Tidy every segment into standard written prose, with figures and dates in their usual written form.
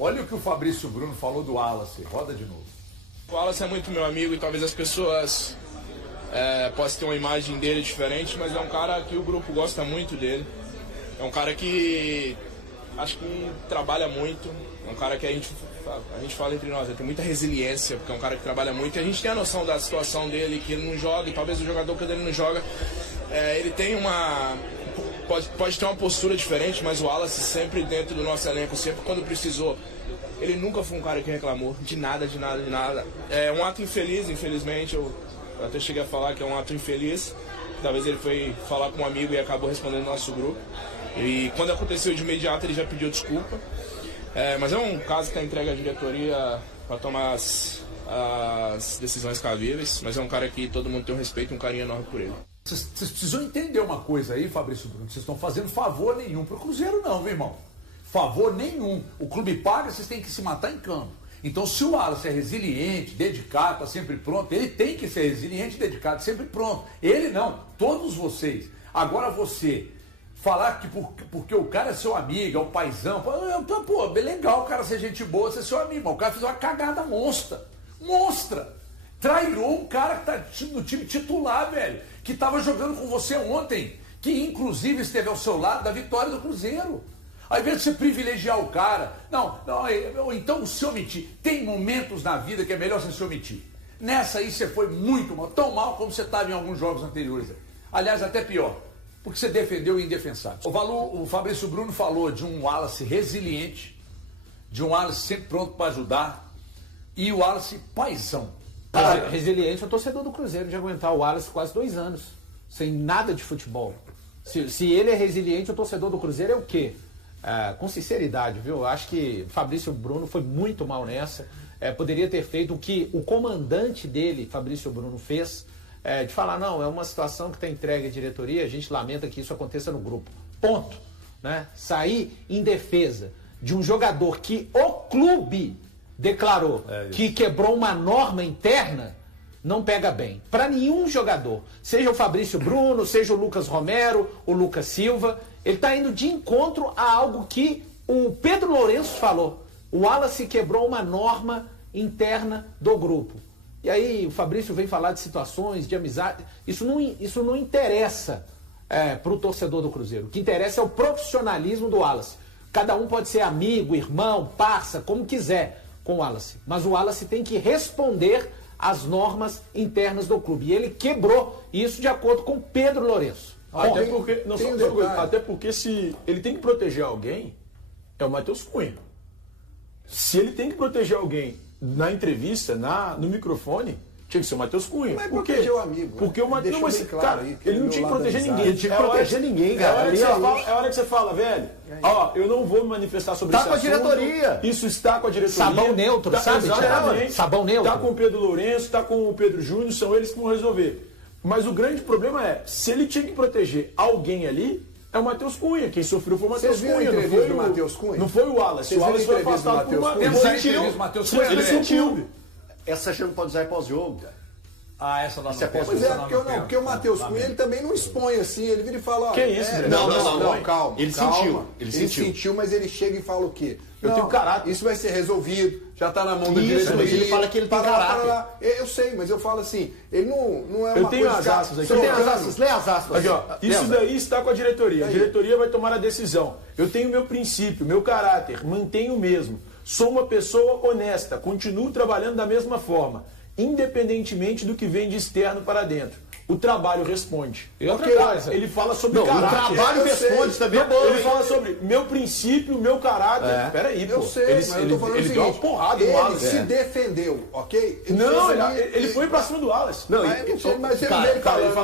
Olha o que o Fabrício Bruno falou do Wallace. Roda de novo. O Wallace é muito meu amigo e talvez as pessoas possam ter uma imagem dele diferente, mas é um cara que o grupo gosta muito dele. É um cara que acho que trabalha muito. É um cara que a gente fala entre nós, ele tem muita resiliência, porque é um cara que trabalha muito. E a gente tem a noção da situação dele, que ele não joga, e talvez o jogador, quando ele não joga, ele tem uma... Pode ter uma postura diferente, mas o Wallace sempre dentro do nosso elenco, sempre quando precisou, ele nunca foi um cara que reclamou de nada, de nada, de nada. É um ato infeliz, infelizmente, eu até cheguei a falar que é um ato infeliz. Talvez ele foi falar com um amigo e acabou respondendo no nosso grupo. E quando aconteceu de imediato, ele já pediu desculpa. Mas é um caso que está entregue à diretoria para tomar as decisões cabíveis, mas é um cara que todo mundo tem um respeito e um carinho enorme por ele. Vocês precisam entender uma coisa aí, Fabrício Bruno. Vocês estão fazendo favor nenhum pro Cruzeiro não, meu irmão. Favor nenhum. O clube paga, vocês têm que se matar em campo. Então, se o Wallace é resiliente, dedicado, está sempre pronto, ele tem que ser resiliente, dedicado, sempre pronto. Ele não, todos vocês. Agora você falar que porque o cara é seu amigo, é um paizão, pô, é legal o cara ser gente boa, ser seu amigo, mas o cara fez uma cagada monstra. Trairou um cara que tá no time titular, velho, que estava jogando com você ontem, que inclusive esteve ao seu lado da vitória do Cruzeiro. Ao invés de você privilegiar o cara, ou então se omitir. Tem momentos na vida que é melhor você se omitir. Nessa aí você foi muito mal, tão mal como você estava em alguns jogos anteriores. Aliás, até pior, porque você defendeu o indefensável. O Fabrício Bruno falou de um Wallace resiliente, de um Wallace sempre pronto para ajudar, e o Wallace paizão. Resiliente é o torcedor do Cruzeiro de aguentar o Wallace quase 2 anos, sem nada de futebol. Se ele é resiliente, o torcedor do Cruzeiro é o quê? Com sinceridade, viu? Eu acho que Fabrício Bruno foi muito mal nessa. Poderia ter feito o que o comandante dele, Fabrício Bruno, fez, de falar, não, é uma situação que está entregue à diretoria, a gente lamenta que isso aconteça no grupo. Ponto. Né? Sair em defesa de um jogador que o clube declarou que quebrou uma norma interna, não pega bem. Para nenhum jogador, seja o Fabrício Bruno, seja o Lucas Romero, o Lucas Silva, ele está indo de encontro a algo que o Pedro Lourenço falou. O Wallace quebrou uma norma interna do grupo. E aí o Fabrício vem falar de situações, de amizade. Isso não interessa para o torcedor do Cruzeiro. O que interessa é o profissionalismo do Wallace. Cada um pode ser amigo, irmão, parça, como quiser com o Wallace. Mas o Wallace tem que responder às normas internas do clube. E ele quebrou isso de acordo com Pedro Lourenço. Até porque se ele tem que proteger alguém, é o Matheus Cunha. Se ele tem que proteger alguém na entrevista, no microfone, tinha que ser o Matheus Cunha. Mas proteger o amigo. Porque o Matheus, claro, ele não tinha que proteger ninguém. Ele tinha que proteger ninguém, cara. É a hora que você fala, velho, eu não vou me manifestar sobre isso. Tá com a diretoria. Isso está com a diretoria. Sabão neutro, sabe? Exatamente. Sabão neutro. Tá com o Pedro Lourenço, tá com o Pedro Júnior, são eles que vão resolver. Mas o grande problema é, se ele tinha que proteger alguém ali, é o Matheus Cunha. Quem sofreu foi o Matheus Cunha. Não foi o Matheus Cunha? Não foi o Wallace. O Wallace foi afastado por uma... Ele sentiu. Essa gente não pode usar pós-jogo. Essa não Pois porque o Matheus Cunha, ele também não expõe assim, ele vira e fala... Que isso, Não, calma. Ele sentiu, mas ele chega e fala o quê? Eu tenho caráter. Isso vai ser resolvido, já está na mão da Isso, diretoria. mas ele fala que ele tem caráter. Eu sei, mas eu falo assim, ele não é uma Eu tenho coisa... as aspas aqui. Você tem as aspas? Lê as aspas. Aqui, ó, isso daí está com a diretoria. A diretoria vai tomar a decisão. Eu tenho meu princípio, meu caráter, mantenho o mesmo. Sou uma pessoa honesta, continuo trabalhando da mesma forma, independentemente do que vem de externo para dentro. O trabalho responde. E outra coisa, ele fala sobre caráter. O trabalho responde também. Ele fala sobre meu princípio, meu caráter. Peraí, pô. Eu sei, mas eu tô falando ele o deu uma seguinte, porrada no ele Wallace. se defendeu, ok? Ele foi pra cima do Wallace. Não, mas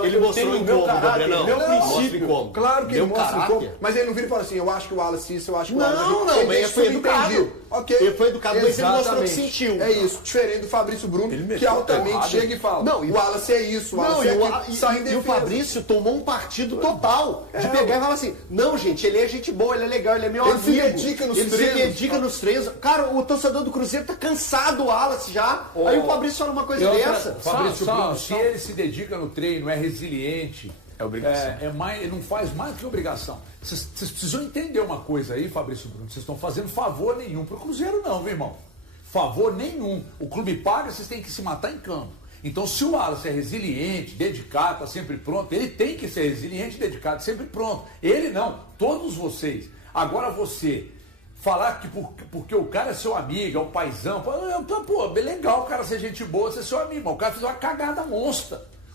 ele mostrou em meu como, caráter, Gabriel. meu Mostra em princípio. como. Claro que ele mostra caráter. como, mas ele não vira e fala assim, eu acho que o Wallace isso, eu acho que o Wallace aquilo. Não, mas ele foi educado. Ok. Ele foi educado, mas ele mostrou que Exatamente. sentiu. É isso, diferente do Fabrício Bruno, que altamente chega e fala, o Wallace é isso, o Wallace é aquilo, sai em E o defesa. Fabrício tomou um partido total de pegar e falar assim, não, gente, ele é gente boa, ele é legal, ele é meu Ele amigo. se dedica nos Ele se treinos. dedica nos treinos. Cara, o torcedor do Cruzeiro tá cansado do Wallace já. Aí o Fabrício fala uma coisa dessa. Fabrício Bruno, se ele se dedica no treino, é resiliente, É obrigação. Ele não faz mais que obrigação. Vocês precisam entender uma coisa aí, Fabrício Bruno. Vocês estão fazendo favor nenhum pro Cruzeiro, não, meu irmão. Favor nenhum. O clube paga, vocês têm que se matar em campo. Então, se o Wallace é resiliente, dedicado, está sempre pronto, ele tem que ser resiliente, dedicado, sempre pronto. Ele não, todos vocês. Agora você falar que porque o cara é seu amigo, é um paizão, pô, legal o cara ser gente boa, ser seu amigo, mas o cara fez uma cagada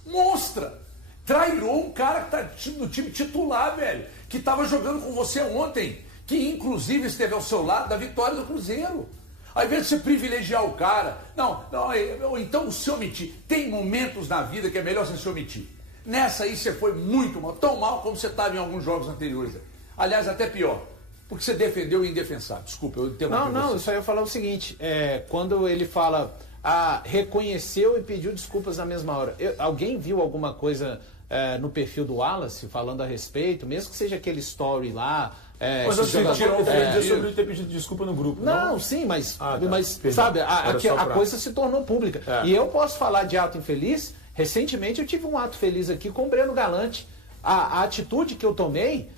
monstra. Trairou um cara que tá no time titular, velho, que estava jogando com você ontem, que inclusive esteve ao seu lado da vitória do Cruzeiro. Ao invés de você privilegiar o cara, então se omitir. Tem momentos na vida que é melhor você se omitir. Nessa aí você foi muito mal, tão mal como você estava em alguns jogos anteriores. Aliás, até pior, porque você defendeu o indefensável. Desculpa, eu interrompi. Não, isso aí eu ia falar o seguinte, quando ele fala, reconheceu e pediu desculpas na mesma hora. Alguém viu alguma coisa no perfil do Wallace falando a respeito, mesmo que seja aquele story lá... Mas você tirou sobre ele ter pedido desculpa no grupo. Não, sim, mas sabe, a coisa se tornou pública. E eu posso falar de ato infeliz. Recentemente eu tive um ato feliz aqui com o Breno Galante. A atitude que eu tomei,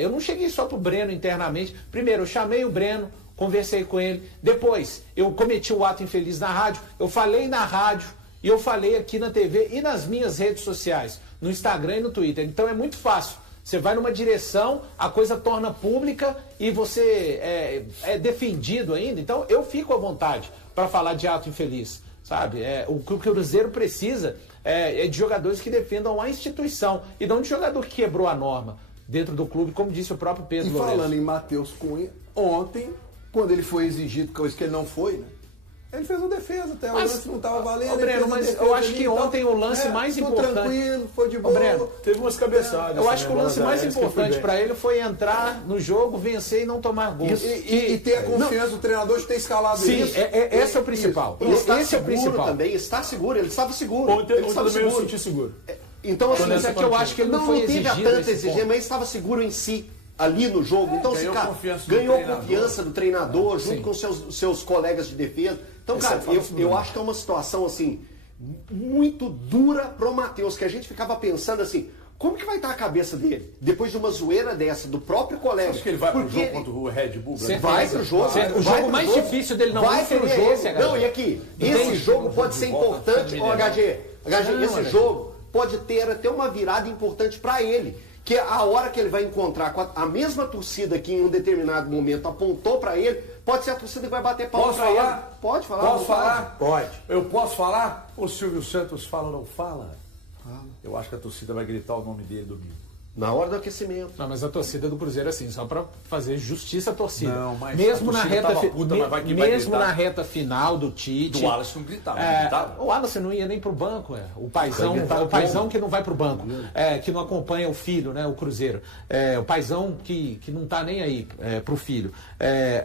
eu não cheguei só pro Breno internamente. Primeiro, eu chamei o Breno, conversei com ele. Depois, eu cometi o ato infeliz na rádio. Eu falei na rádio e eu falei aqui na TV e nas minhas redes sociais, no Instagram e no Twitter. Então é muito fácil. Você vai numa direção, a coisa torna pública e você é defendido ainda. Então eu fico à vontade para falar de ato infeliz, sabe? O que o Cruzeiro precisa é de jogadores que defendam a instituição e não de jogador que quebrou a norma dentro do clube, como disse o próprio Pedro Lourenço. E falando em Matheus Cunha, ontem, quando ele foi exigido, coisa que ele não foi, né? Ele fez uma defesa até, o lance não estava valendo. Breno, mas eu acho que ontem o lance mais importante... tranquilo, foi de boa. Breno, teve umas cabeçadas. Eu acho que o lance mais importante para ele foi entrar no jogo, vencer e não tomar gols. E ter a confiança do treinador de ter escalado isso. Sim, esse é o principal. Esse é o principal. Também está seguro, ele estava seguro. Ontem também eu senti seguro. Então, assim, é que eu acho que ele não foi exigido. Não teve tanta exigência, mas estava seguro em si. Ali no jogo. Então, ganhou confiança do treinador, junto com seus colegas de defesa. Então, cara, eu acho que é uma situação, assim, muito dura pro Matheus, que a gente ficava pensando assim, como que vai estar a cabeça dele? Depois de uma zoeira dessa, do próprio colega. Acho que ele vai pro jogo contra o Red Bull? Vai pro jogo. O jogo mais difícil dele não vai pro jogo. Não, e aqui, esse jogo pode ser importante, HG, esse jogo pode ter até uma virada importante para ele. Que é a hora que ele vai encontrar com a mesma torcida que em um determinado momento apontou para ele, pode ser a torcida que vai bater palma para ele. Pode falar? Posso falar? Pode. Eu posso falar? O Silvio Santos fala ou não fala? Eu acho que a torcida vai gritar o nome dele domingo. Na hora do aquecimento. Não, mas a torcida do Cruzeiro, assim, só para fazer justiça à torcida. Não, mas mesmo na reta mesmo na reta final do Tite. Do Wallace não gritava. O Wallace não ia nem pro banco, O paizão que não vai pro banco, que não acompanha o filho, né? O Cruzeiro. O paizão que não tá nem aí pro filho.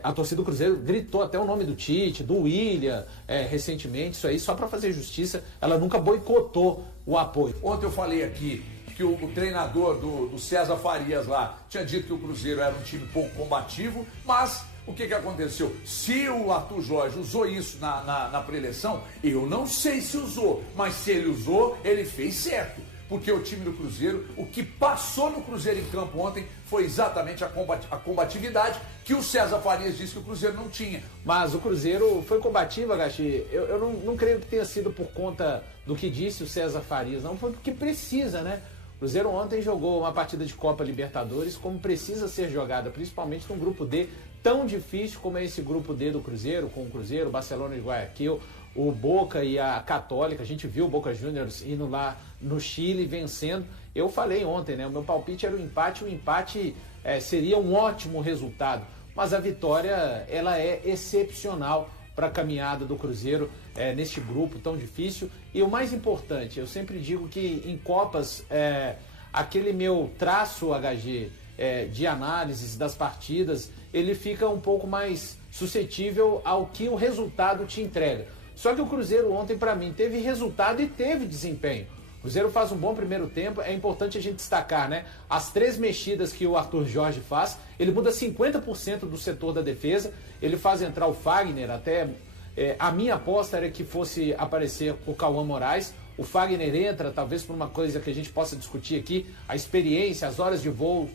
A torcida do Cruzeiro gritou até o nome do Tite, do William, recentemente, isso aí, só para fazer justiça. Ela nunca boicotou o apoio. Ontem eu falei aqui que o treinador do César Farias lá tinha dito que o Cruzeiro era um time pouco combativo, mas o que aconteceu? Se o Arthur Jorge usou isso na pré-eleição, eu não sei se usou, mas se ele usou, ele fez certo. Porque o time do Cruzeiro, o que passou no Cruzeiro em campo ontem foi exatamente a combatividade que o César Farias disse que o Cruzeiro não tinha. Mas o Cruzeiro foi combativo, Agachi. Eu não creio que tenha sido por conta do que disse o César Farias, não, foi porque precisa, né? O Cruzeiro ontem jogou uma partida de Copa Libertadores como precisa ser jogada, principalmente num grupo D tão difícil como é esse grupo D do Cruzeiro, com o Cruzeiro, o Barcelona de Guayaquil, o Boca e a Católica. A gente viu o Boca Juniors indo lá no Chile vencendo. Eu falei ontem, né? O meu palpite era o empate seria um ótimo resultado, mas a vitória ela é excepcional para a caminhada do Cruzeiro neste grupo tão difícil. E o mais importante, eu sempre digo que em Copas, aquele meu traço, HG, de análises das partidas, ele fica um pouco mais suscetível ao que o resultado te entrega. Só que o Cruzeiro ontem, para mim, teve resultado e teve desempenho. O Cruzeiro faz um bom primeiro tempo, é importante a gente destacar, né? As 3 mexidas que o Arthur Jorge faz, ele muda 50% do setor da defesa, ele faz entrar o Fagner, até a minha aposta era que fosse aparecer o Cauã Moraes. O Fagner entra, talvez por uma coisa que a gente possa discutir aqui, a experiência, as horas de voo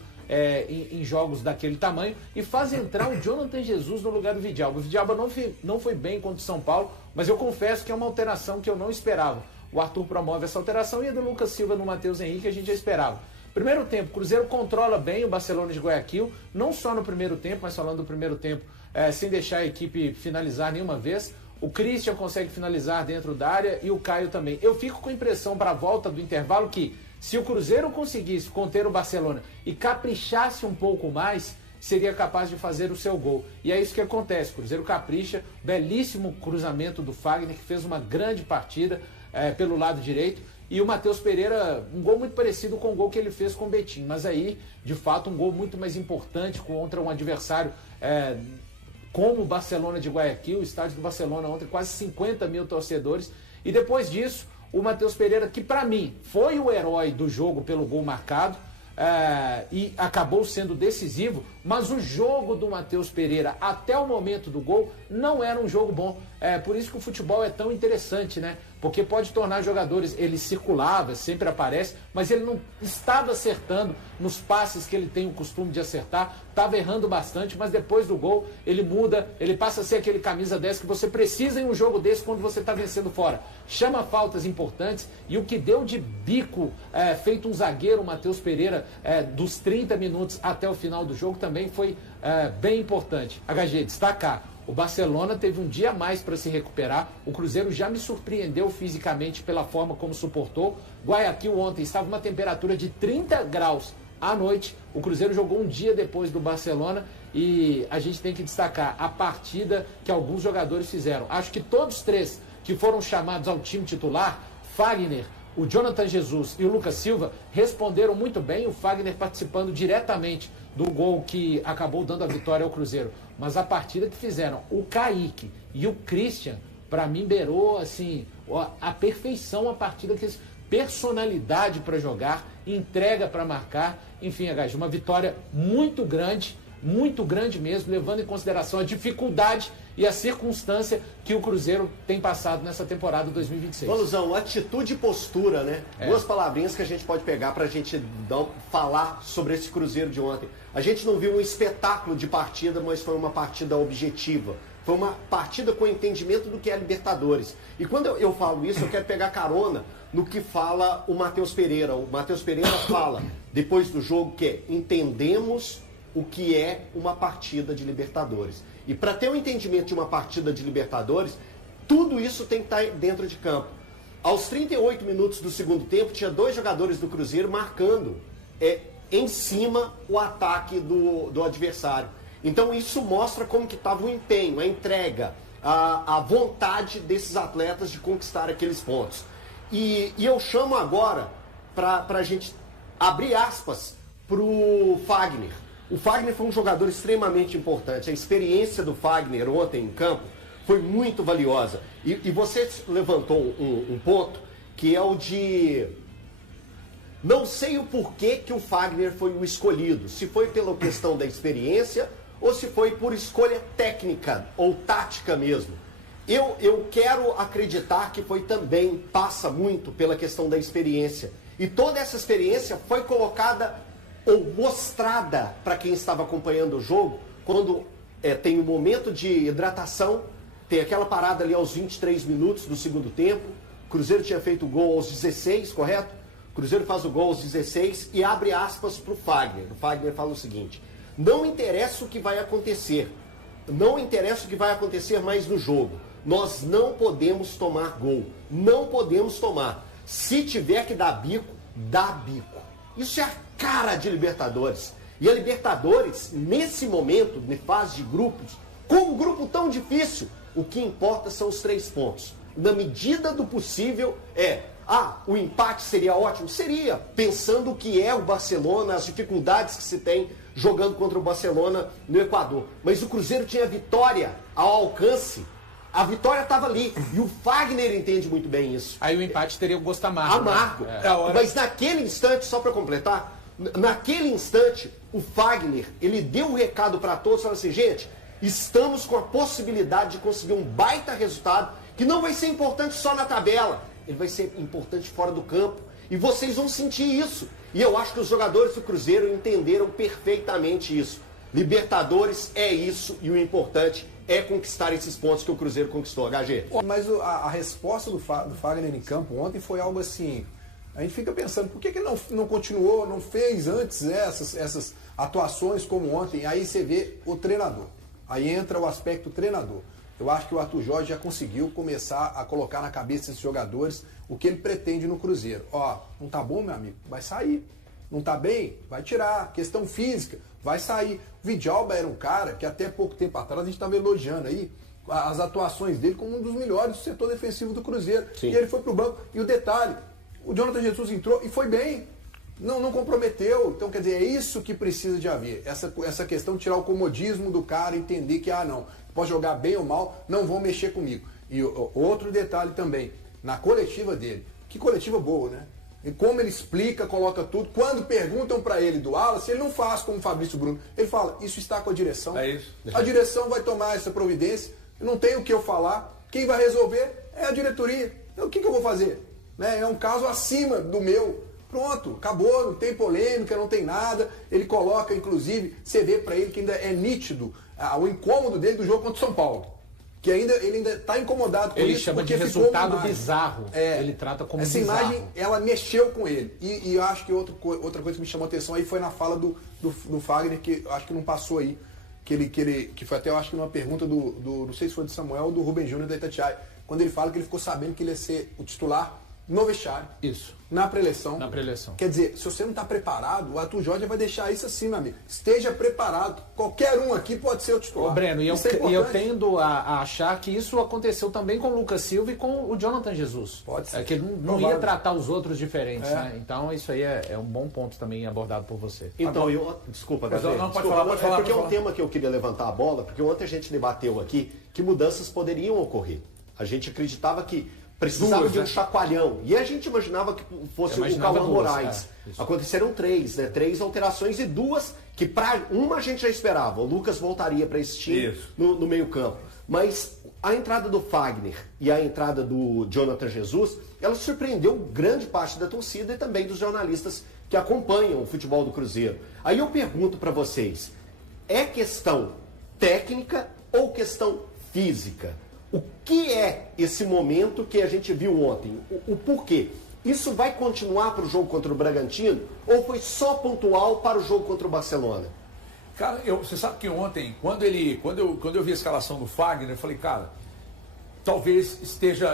em jogos daquele tamanho, e faz entrar o Jonathan Jesus no lugar do Vidalba. O Vidalba não foi bem contra o São Paulo, mas eu confesso que é uma alteração que eu não esperava. O Arthur promove essa alteração e a do Lucas Silva no Matheus Henrique a gente já esperava. Primeiro tempo, o Cruzeiro controla bem o Barcelona de Guayaquil, não só no primeiro tempo, mas falando do primeiro tempo, sem deixar a equipe finalizar nenhuma vez. O Christian consegue finalizar dentro da área e o Caio também. Eu fico com a impressão para a volta do intervalo que, se o Cruzeiro conseguisse conter o Barcelona e caprichasse um pouco mais, seria capaz de fazer o seu gol. E é isso que acontece. O Cruzeiro capricha, belíssimo cruzamento do Fagner, que fez uma grande partida pelo lado direito. E o Matheus Pereira, um gol muito parecido com o gol que ele fez com o Betinho. Mas aí, de fato, um gol muito mais importante contra um adversário como o Barcelona de Guayaquil, o estádio do Barcelona ontem, quase 50 mil torcedores. E depois disso, o Matheus Pereira, que para mim foi o herói do jogo pelo gol marcado, e acabou sendo decisivo, mas o jogo do Matheus Pereira até o momento do gol não era um jogo bom. Por isso que o futebol é tão interessante, né? Porque pode tornar jogadores, ele circulava, sempre aparece, mas ele não estava acertando nos passes que ele tem o costume de acertar, estava errando bastante, mas depois do gol ele muda, ele passa a ser aquele camisa 10 que você precisa em um jogo desse quando você está vencendo fora. Chama faltas importantes, e o que deu de bico, feito um zagueiro, o Matheus Pereira, dos 30 minutos até o final do jogo também foi bem importante. HG, destacar. O Barcelona teve um dia a mais para se recuperar. O Cruzeiro já me surpreendeu fisicamente pela forma como suportou. Guayaquil ontem estava uma temperatura de 30 graus à noite. O Cruzeiro jogou um dia depois do Barcelona e a gente tem que destacar a partida que alguns jogadores fizeram. Acho que todos três que foram chamados ao time titular, Fagner, o Jonathan Jesus e o Lucas Silva, responderam muito bem, o Fagner participando diretamente do gol que acabou dando a vitória ao Cruzeiro. Mas a partida que fizeram o Kaique e o Christian, para mim, beirou assim, a perfeição a partida, que personalidade para jogar, entrega para marcar. Enfim, uma vitória muito grande mesmo, levando em consideração a dificuldade e a circunstância que o Cruzeiro tem passado nessa temporada 2026. Valusão, atitude e postura, né? Duas palavrinhas que a gente pode pegar pra gente falar sobre esse Cruzeiro de ontem. A gente não viu um espetáculo de partida, mas foi uma partida objetiva. Foi uma partida com entendimento do que é Libertadores. E quando eu falo isso, eu quero pegar carona no que fala o Matheus Pereira. O Matheus Pereira fala, depois do jogo, que entendemos o que é uma partida de Libertadores. E para ter um entendimento de uma partida de Libertadores, tudo isso tem que estar dentro de campo. Aos 38 minutos do segundo tempo, tinha 2 jogadores do Cruzeiro marcando em cima o ataque do adversário. Então isso mostra como que estava o empenho, a entrega, a vontade desses atletas de conquistar aqueles pontos. E eu chamo agora para a gente abrir aspas para o Fagner. O Fagner foi um jogador extremamente importante. A experiência do Fagner ontem em campo foi muito valiosa. E você levantou um ponto que é o de... Não sei o porquê que o Fagner foi o escolhido. Se foi pela questão da experiência ou se foi por escolha técnica ou tática mesmo. Eu quero acreditar que foi também, passa muito pela questão da experiência. E toda essa experiência foi colocada ou mostrada para quem estava acompanhando o jogo, quando tem um momento de hidratação, tem aquela parada ali aos 23 minutos do segundo tempo, o Cruzeiro tinha feito o gol aos 16, correto? O Cruzeiro faz o gol aos 16 e abre aspas para o Fagner. O Fagner fala o seguinte: não interessa o que vai acontecer, não interessa o que vai acontecer mais no jogo, nós não podemos tomar gol, não podemos tomar. Se tiver que dar bico, dá bico. Isso é a cara de Libertadores. E a Libertadores, nesse momento, de fase de grupos, com um grupo tão difícil, o que importa são os 3 pontos. Na medida do possível, o empate seria ótimo? Seria, pensando o que é o Barcelona, as dificuldades que se tem jogando contra o Barcelona no Equador. Mas o Cruzeiro tinha a vitória ao alcance. A vitória estava ali. E o Fagner entende muito bem isso. Aí o empate teria o gosto amargo. Amargo. Né? Mas naquele instante, só para completar, naquele instante, o Fagner, ele deu um recado para todos, falando assim, gente, estamos com a possibilidade de conseguir um baita resultado, que não vai ser importante só na tabela. ele vai ser importante fora do campo. E vocês vão sentir isso. E eu acho que os jogadores do Cruzeiro entenderam perfeitamente isso. Libertadores é isso e o importante é conquistar esses pontos que o Cruzeiro conquistou, HG. Mas a resposta do Fagner em campo ontem foi algo assim... A gente fica pensando, por que ele não continuou, não fez antes essas atuações como ontem? Aí você vê o treinador. Aí entra o aspecto treinador. Eu acho que o Arthur Jorge já conseguiu começar a colocar na cabeça desses jogadores o que ele pretende no Cruzeiro. Ó, não tá bom, meu amigo? Vai sair. Não tá bem? Vai tirar. Questão física, vai sair. O Vidalba era um cara que até pouco tempo atrás a gente estava elogiando aí as atuações dele como um dos melhores do setor defensivo do Cruzeiro. Sim. E ele foi pro banco. E o detalhe, o Jonathan Jesus entrou e foi bem. Não comprometeu. Então, quer dizer, é isso que precisa de haver. Essa questão de tirar o comodismo do cara, entender que, não, pode jogar bem ou mal, não vão mexer comigo. E outro detalhe também, na coletiva dele. Que coletiva boa, né? E como ele explica, coloca tudo. Quando perguntam para ele do Wallace, ele não faz como o Fabrício Bruno. Ele fala, isso está com a direção. É isso. A direção vai tomar essa providência. Não tem o que eu falar. Quem vai resolver é a diretoria. Então, o que eu vou fazer? Né? É um caso acima do meu. Pronto, acabou, não tem polêmica, não tem nada. Ele coloca, inclusive, você vê para ele que ainda é nítido o incômodo dele do jogo contra o São Paulo. Que ele ainda está incomodado com ele isso. Ele chama de resultado bizarro. Ele trata como essa bizarro. Essa imagem, ela mexeu com ele. E eu acho que outra coisa que me chamou a atenção aí foi na fala do Fagner, que eu acho que não passou aí. Que foi até, eu acho que numa pergunta não sei se foi do Samuel ou do Rubem Júnior da Itatiaia. Quando ele fala que ele ficou sabendo que ele ia ser o titular no vestiário. Isso. Na pré-eleição. Na pré-eleição. Quer dizer, se você não está preparado, o Arthur Jorge vai deixar isso assim, meu amigo. Esteja preparado. Qualquer um aqui pode ser o titular. Ô, Breno, e eu tendo a achar que isso aconteceu também com o Lucas Silva e com o Jonathan Jesus. Pode ser. Que ele não ia tratar os outros diferentes, né? Então isso aí é um bom ponto também abordado por você. Então, desculpa, Gabriel. Não, pode falar. Porque é um tema que eu queria levantar a bola, porque ontem a gente debateu aqui que mudanças poderiam ocorrer. A gente acreditava que precisava de um chacoalhão. E a gente imaginava que fosse o Cauã Moraes. Aconteceram 3, né? 3 alterações e 2 que uma a gente já esperava. O Lucas voltaria para esse time no meio campo. Mas a entrada do Fagner e a entrada do Jonathan Jesus, ela surpreendeu grande parte da torcida e também dos jornalistas que acompanham o futebol do Cruzeiro. Aí eu pergunto para vocês, é questão técnica ou questão física? O que é esse momento que a gente viu ontem? O porquê? Isso vai continuar para o jogo contra o Bragantino ou foi só pontual para o jogo contra o Barcelona? Cara, você sabe que ontem, quando eu vi a escalação do Fagner, eu falei, cara, talvez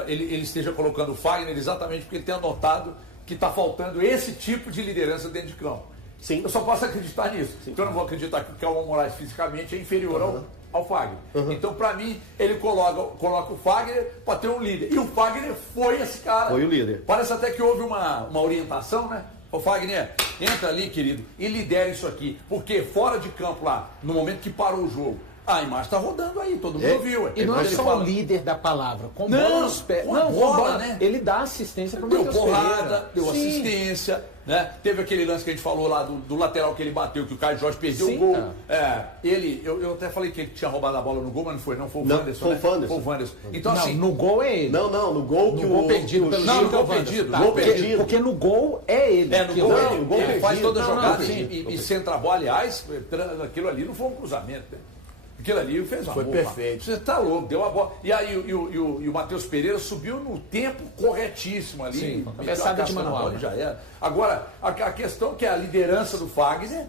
ele esteja colocando o Fagner exatamente porque ele tem anotado que está faltando esse tipo de liderança dentro de campo. Sim. Eu só posso acreditar nisso. Sim. Então eu não vou acreditar que o Cauã Moraes fisicamente é inferior ao Fagner. Então, para mim, ele coloca o Fagner para ter um líder. E o Fagner foi esse cara. Foi o líder. Parece até que houve uma orientação, né? Ô Fagner, entra ali, querido, e lidera isso aqui. Porque fora de campo lá, no momento que parou o jogo, a imagem está rodando aí, todo mundo viu. E não é só o líder da palavra, com bola nos pés. Com bola, né? Ele dá assistência para o Deu Matheus porrada, Pereira. deu assistência, né? Teve aquele lance que a gente falou lá do lateral que ele bateu, que o Caio Jorge perdeu o gol. Eu até falei que ele tinha roubado a bola no gol, mas não foi, foi o Wanderson. Foi o Wanderson. Foi o Wanderson. Então, assim, no gol é ele. Não, no gol que o gol perdido pelo Não, no gol perdido. Gol perdido. Porque no gol é ele. No gol é ele. Ele faz toda a jogada e centroavou. Aliás, aquilo ali não foi um cruzamento, né? Aquilo ali fez uma Foi boa. perfeito. Você tá louco, deu a bola. E aí o Matheus Pereira subiu no tempo corretíssimo ali. Sim, cabeçada de manual. Já era. Agora, a questão que é a liderança do Fagner,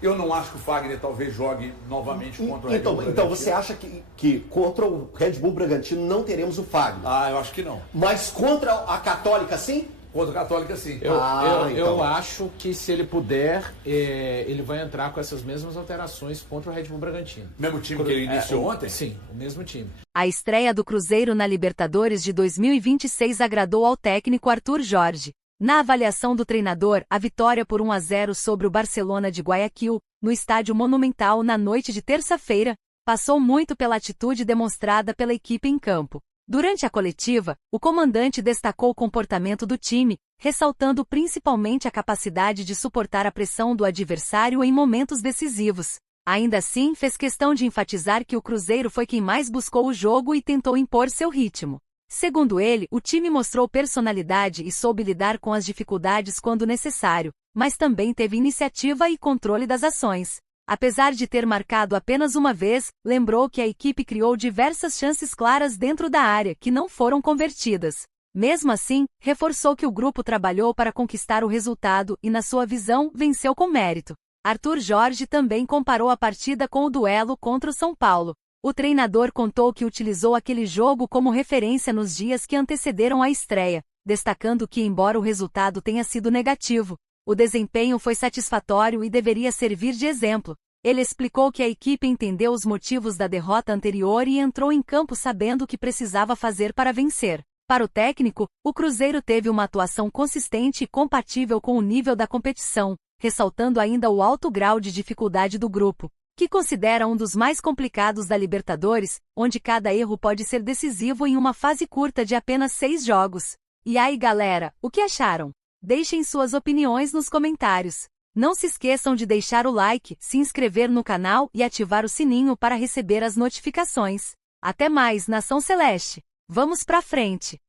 eu não acho que o Fagner talvez jogue novamente contra o Red Bull Bragantino. Então você acha que contra o Red Bull Bragantino não teremos o Fagner? Eu acho que não. Mas contra a Católica, sim? Contra a Católica, sim. Eu acho que se ele puder, ele vai entrar com essas mesmas alterações contra o Red Bull Bragantino. Mesmo time que ele iniciou ontem? Sim, o mesmo time. A estreia do Cruzeiro na Libertadores de 2026 agradou ao técnico Arthur Jorge. Na avaliação do treinador, a vitória por 1-0 sobre o Barcelona de Guayaquil, no Estádio Monumental na noite de terça-feira, passou muito pela atitude demonstrada pela equipe em campo. Durante a coletiva, o comandante destacou o comportamento do time, ressaltando principalmente a capacidade de suportar a pressão do adversário em momentos decisivos. Ainda assim, fez questão de enfatizar que o Cruzeiro foi quem mais buscou o jogo e tentou impor seu ritmo. Segundo ele, o time mostrou personalidade e soube lidar com as dificuldades quando necessário, mas também teve iniciativa e controle das ações. Apesar de ter marcado apenas uma vez, lembrou que a equipe criou diversas chances claras dentro da área que não foram convertidas. Mesmo assim, reforçou que o grupo trabalhou para conquistar o resultado e, na sua visão, venceu com mérito. Arthur Jorge também comparou a partida com o duelo contra o São Paulo. O treinador contou que utilizou aquele jogo como referência nos dias que antecederam a estreia, destacando que, embora o resultado tenha sido negativo, o desempenho foi satisfatório e deveria servir de exemplo. Ele explicou que a equipe entendeu os motivos da derrota anterior e entrou em campo sabendo o que precisava fazer para vencer. Para o técnico, o Cruzeiro teve uma atuação consistente e compatível com o nível da competição, ressaltando ainda o alto grau de dificuldade do grupo, que considera um dos mais complicados da Libertadores, onde cada erro pode ser decisivo em uma fase curta de apenas 6 jogos. E aí, galera, o que acharam? Deixem suas opiniões nos comentários. Não se esqueçam de deixar o like, se inscrever no canal e ativar o sininho para receber as notificações. Até mais, Nação Celeste! Vamos pra frente!